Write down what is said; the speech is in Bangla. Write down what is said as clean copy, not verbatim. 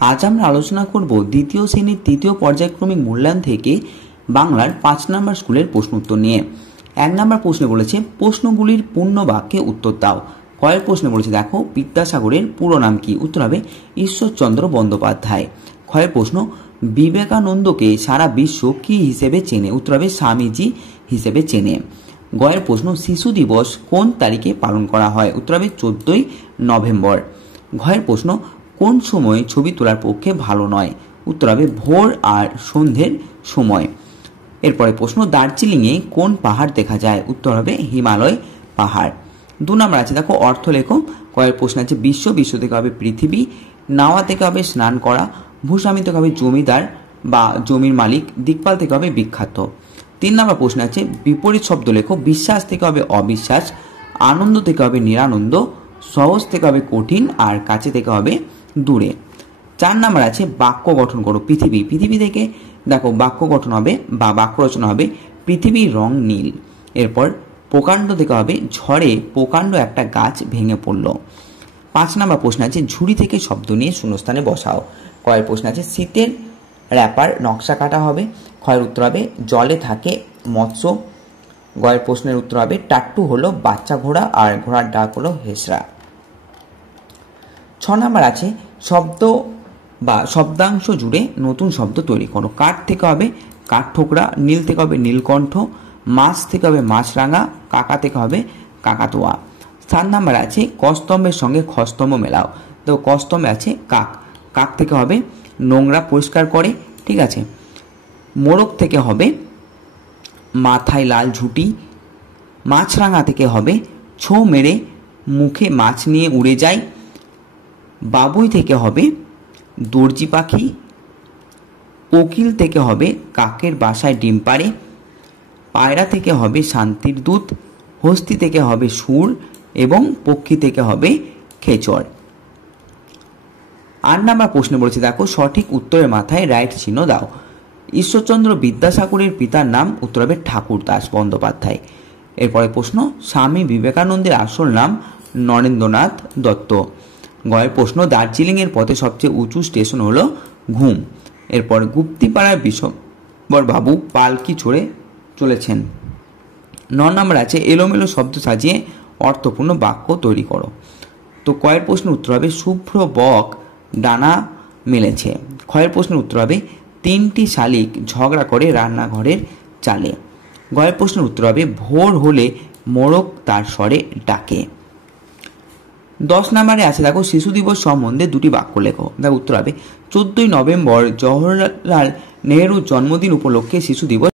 আজ আমরা আলোচনা করব দ্বিতীয় শ্রেণীর তৃতীয় পর্যায়ক্রমিক মূল্যায়ন থেকে বাংলার 5 নম্বর স্কুলের প্রশ্ন উত্তর নিয়ে। 1 নম্বর প্রশ্নে বলেছে প্রশ্নগুলির পূর্ণ বাক্যে উত্তর দাও। কয়ের প্রশ্নে বলেছে দেখো বিদ্যাসাগরের পুরো নাম কি? উত্তর হবে ঈশ্বরচন্দ্র বন্দ্যোপাধ্যায়। ক্ষয়ের প্রশ্ন বিবেকানন্দকে সারা বিশ্ব কি হিসেবে চেনে? উত্তর হবে স্বামীজি হিসেবে চেনে। গয়ের প্রশ্ন শিশু দিবস কোন তারিখে পালন করা হয়? উত্তর হবে 14ই নভেম্বর। ঘয়ের প্রশ্ন কোন সময় ছবি তোলার পক্ষে ভালো নয়? উত্তর হবে ভোর আর সন্ধ্যের সময়। এরপরে প্রশ্ন দার্জিলিংয়ে কোন পাহাড় দেখা যায়? উত্তর হবে হিমালয় পাহাড়। 2 নম্বর আছে দেখো অর্থ লেখো। কয়ের প্রশ্ন আছে বিশ্ব থেকে হবে পৃথিবী, নাওয়া থেকে হবে স্নান করা, ভূস্বামী থেকে হবে জমিদার বা জমির মালিক, দিকপাল থেকে হবে বিখ্যাত। 3 নম্বর প্রশ্ন আছে বিপরীত শব্দ লেখো। বিশ্বাস থেকে হবে অবিশ্বাস, আনন্দ থেকে হবে নিরানন্দ, সহজ থেকে হবে কঠিন আর কাছে থেকে হবে দূরে। 4 নম্বর আছে বাক্য গঠন করো। পৃথিবী থেকে দেখো বাক্য গঠন হবে বা বাক্য রচনা হবে পৃথিবীর রং নীল। এরপর প্রকাণ্ড থেকে হবে ঝড়ে প্রকাণ্ড একটা গাছ ভেঙে পড়ল। 5 নম্বর প্রশ্ন আছে ঝুড়ি থেকে শব্দ নিয়ে শূন্যস্থানে বসাও। কয়ের প্রশ্ন আছে শীতের র্যাপার নকশা কাটা হবে। ক্ষয়ের উত্তর হবে জলে থাকে মৎস্য। গয়ের প্রশ্নের উত্তর হবে টাট্টু হলো বাচ্চা ঘোড়া আর ঘোড়ার ডাক হলো হেসরা। 6 নম্বর আছে শব্দ বা শব্দাংশ জুড়ে নতুন শব্দ তৈরি করো। কাঠ থেকে হবে কাঠঠোকরা, নীল থেকে হবে নীলকণ্ঠ, মাছ থেকে হবে মাছরাঙা, কাকা থেকে হবে কাকাতুয়া। 7 নম্বর আছে কস্তম্ভের সঙ্গে খস্তম্ভ মেলাও। তো কস্তম্ভে আছে কাক, কাক থেকে হবে নোংরা পরিষ্কার করে, ঠিক আছে। মোরগ থেকে হবে মাথায় লাল ঝুঁটি, মাছরাঙা থেকে হবে ছোঁ মেরে মুখে মাছ নিয়ে উড়ে যায়, বাবুই থেকে হবে দর্জি পাখি, কোকিল থেকে হবে কাকের বাসায় ডিম পাড়ে, পায়রা থেকে হবে শান্তির দূত, হস্তি থেকে হবে সুর এবং পক্ষী থেকে হবে খেচর। 8 নম্বর প্রশ্নে বলেছে দেখো সঠিক উত্তরের মাথায় রাইট চিহ্ন দাও। ঈশ্বরচন্দ্র বিদ্যাসাগরের পিতার নাম? উত্তর হবে ঠাকুরদাস বন্দ্যোপাধ্যায়। এরপরে প্রশ্ন স্বামী বিবেকানন্দের আসল নাম? নরেন্দ্রনাথ দত্ত। গয়ের প্রশ্ন দার্জিলিংয়ের পথে সবচেয়ে উঁচু স্টেশন হলো ঘুম। এরপর গুপ্তিপাড়ার বিশ্বম্বর বাবু পালকি চড়ে চলেছেন। 9 নম্বর আছে এলোমেলো শব্দ সাজিয়ে অর্থপূর্ণ বাক্য তৈরি করো। তো কয়ের প্রশ্নের উত্তর হবে শুভ্র বক ডানা মেলেছে। ক্ষয়ের প্রশ্নের উত্তর হবে 3টি শালিক ঝগড়া করে রান্নাঘরের চালে। গয়ের প্রশ্নের উত্তর হবে ভোর হলে মোরগ তার স্বরে ডাকে। 10 নম্বরে আছে দেখো শিশু দিবস সম্বন্ধে 2টি বাক্য লেখো। দেখো উত্তর হবে 14ই নভেম্বর জওহরলাল নেহরুর জন্মদিন উপলক্ষে শিশু দিবস